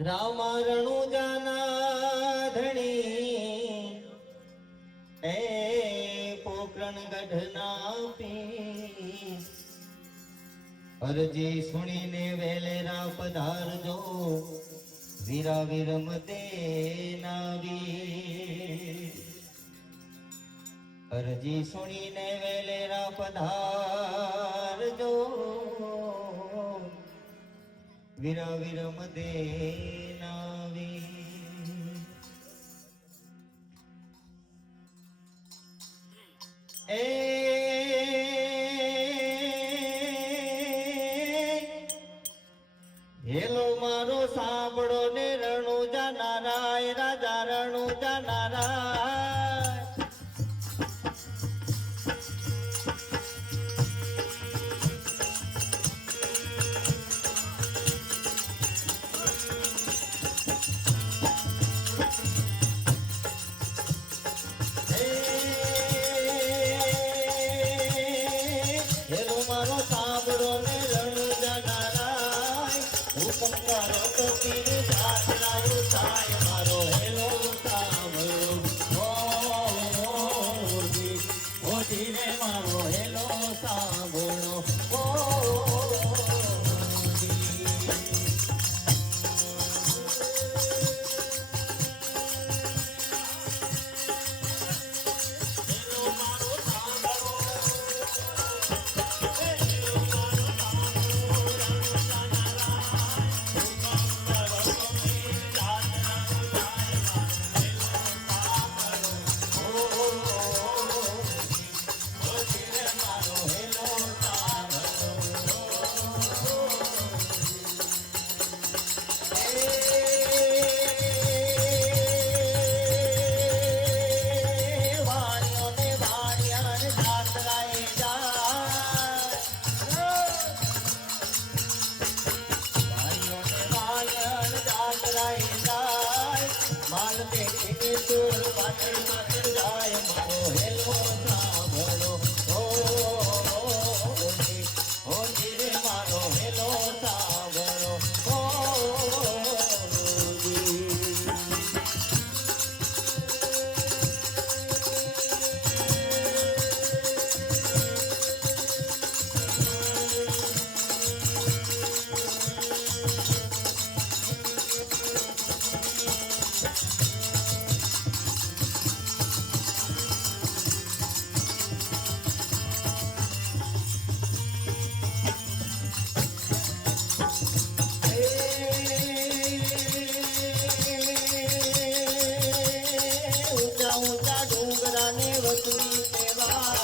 રામા રણુજાના ધણી એ પોકરણ ગઢના પી અરજી સુણીને વેલેરા પધારજો વીરા વિરમ દેનાવી અરજી સુણીને વેલેરા પધારજો વીરા વિરમ દેનાવી એ હેલો મારો સાંભળો ને રણુજા નારાય રાજા રણુજા નારાય હેલો મારો સાંભળો ને રણુજા નારાય હુકમ કરો તો પીર જાતરાયો સાય મારો હેલો સાંભળો ઓ ધીરે મારો હેલો સાંભળો ઓ માલ દેખી તુર પાછળ પાછળ જાય મારો હેલો સાંભળો ઓ ધીરે મારો હેલો સાંભળો ઊંચા ડુંગરાને વસુલી સેવા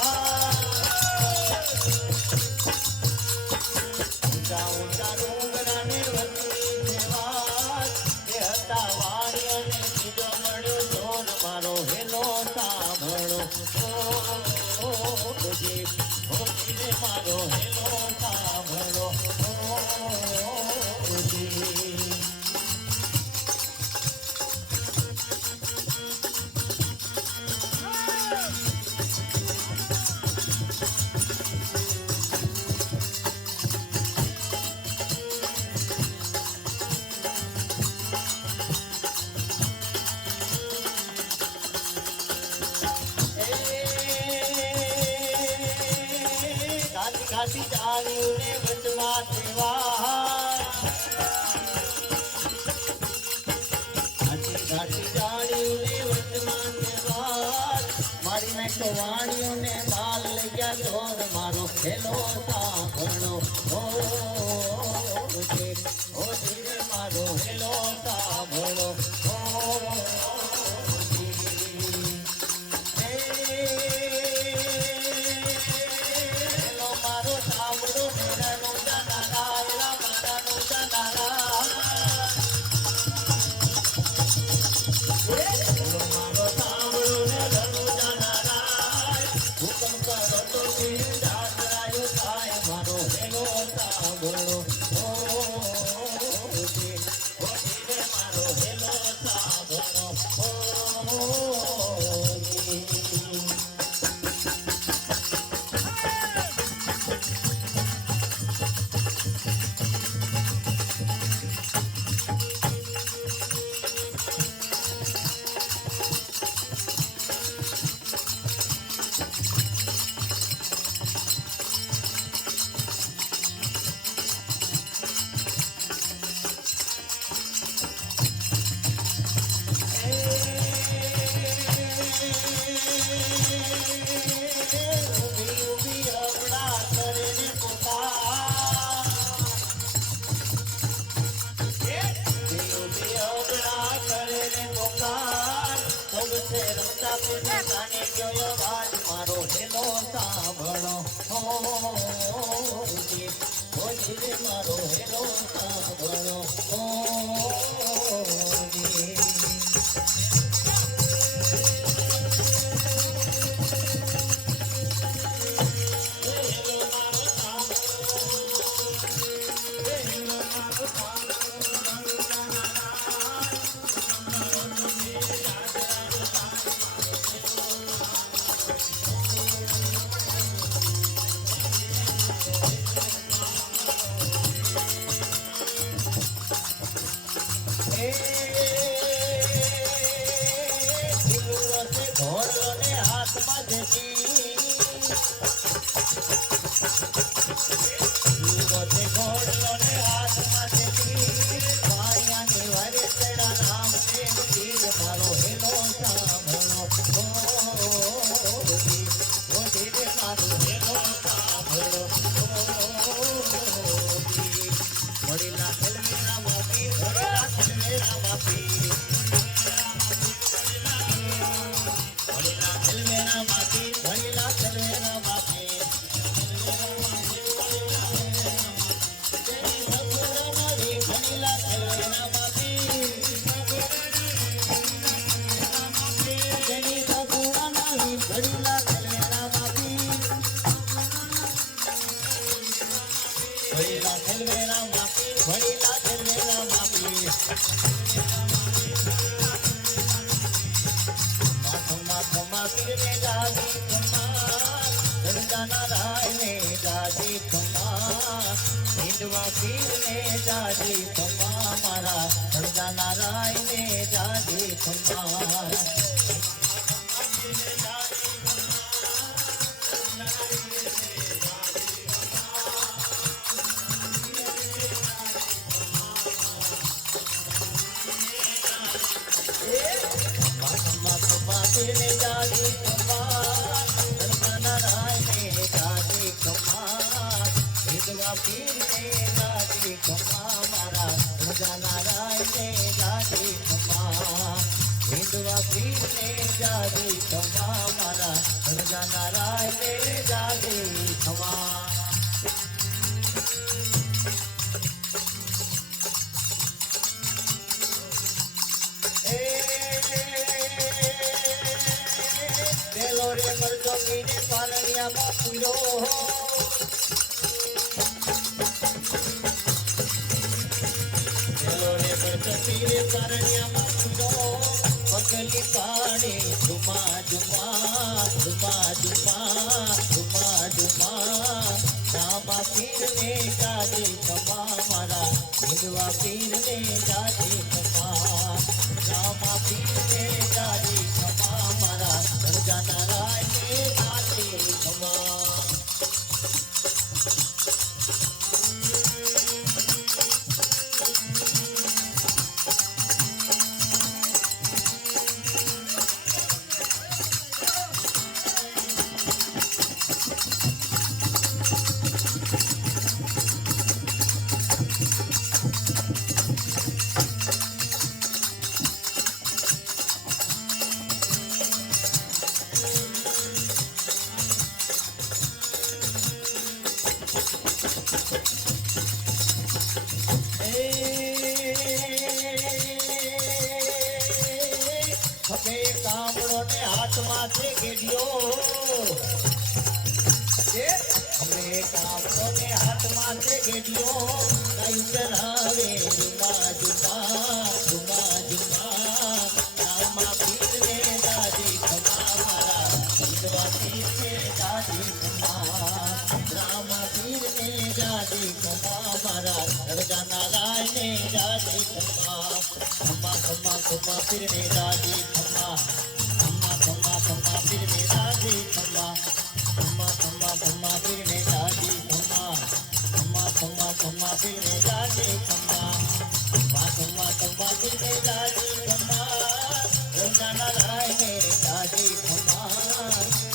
ઊંચા ડુંગરાને વસુલી સેવા એ હતા વાણી અને બીજો મળ્યો જોર મારો હેલો સાંભળો ઓ ધીરે મારો હેલો સાંભળો ઘાટી જાણ્યું ને વચમાં સેવા ઘાટી જાણ્યું ને વચમાં સેવા મારી મેં તો વાણ્યું ને માલ લઈ ગયા જોર મારો હેલો સાંભળો ઓ ધીરે મારો હેલો સાંભળો મારો હેલો સાંભળો ઓ ઘોડલો ને હાથમાં જતી ઘોડલો ને હાથમાં જતી મારિયાની વારે તેડા નામ છે તીર મારો હેલો સાંભળો ઓ ધીરે મારો હેલો સાંભળો વડીલા ખેલવેરા માપી વડીલા ખેલવેરા માપી વડીલા ખેલવેરા માપી વડીલા ખેલવેરા માપી વડીલા ખેલવેરા માપી જેની સગુણા નાવી વડીલા ખેલવેરા માપી વડીલા ખેલવેરા માપી વડીલા ખેલવેરા માપી માથમા પીરને જાજી ખમા ગણગાના રાયને જાજી ખમા હિંદવા પીરને જાજી ખમા મારા ગણગાના રાયને જાજી ખમા પીરને જાજી ખમા ગણગાના રાયને જાજી ખમા હિંદવા પીરને જાજી ખમા મારા ગણગાના રાયને જાજી ખમા હિંદવા પીરને જાજી ખમા મારા ગણગાના રાયને જાજી ખમા પેલો રે મરજો પીને પાલણિયામાં પૂરો પેલો રે મરજો પીને પાલણિયામાં પૂરો પગલી પાડે ધુમા ધુમા ધુમા ધુમા ધુમા ધુમા રામા પીરને જાજી ખમા મારા હિંદવા પીરને જાજી ખમા રામા પીરને જાજી ખમા મારા ગણગાના રાયને જાજી ખમા હવે કામળો ને હાથમાંથી ગેડિયો હવે કામળો ને હાથમાંથી ગેડિયો ગાયું ચરાવે જુમા જુમા જુમા જુમા રામા પીરને જાજી ખમા મારા હિંદવા પીરને જાજી ખમા રામા પીરને જાજી ખમા મારા ગણગાના રાયને જાજી ખમા ખમા ખમા ખમા પીરને જાજી ખમા ખમા ખમા ખમા પીરને જાજી ખમા ખમા ખમા ખમા પીરને જાજી ખમા ખમા ખમા ખમા પીરને જાજી ખમા ખમા ખમા ખમા પીરને જાજી ખમા ગણગાના રાયને જાજી ખમા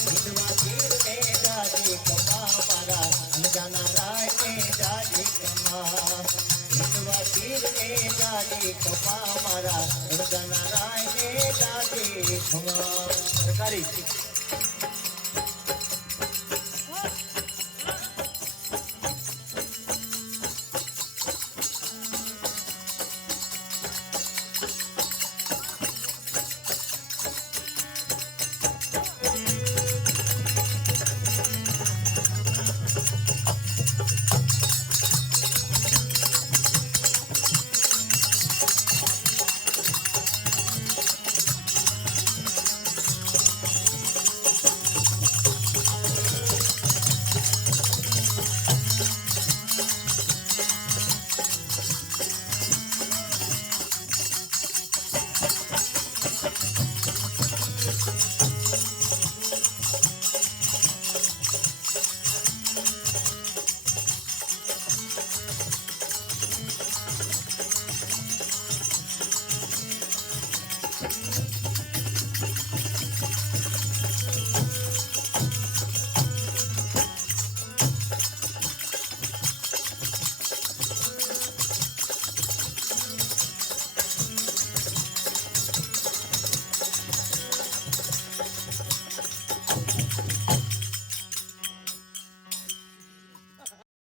હિંદવા પીરને જાજી ખમા મારા ગણગાના રાયને જાજી ખમા હિંદવા પીરને જાજી ખમા મારા ગણગાના રાય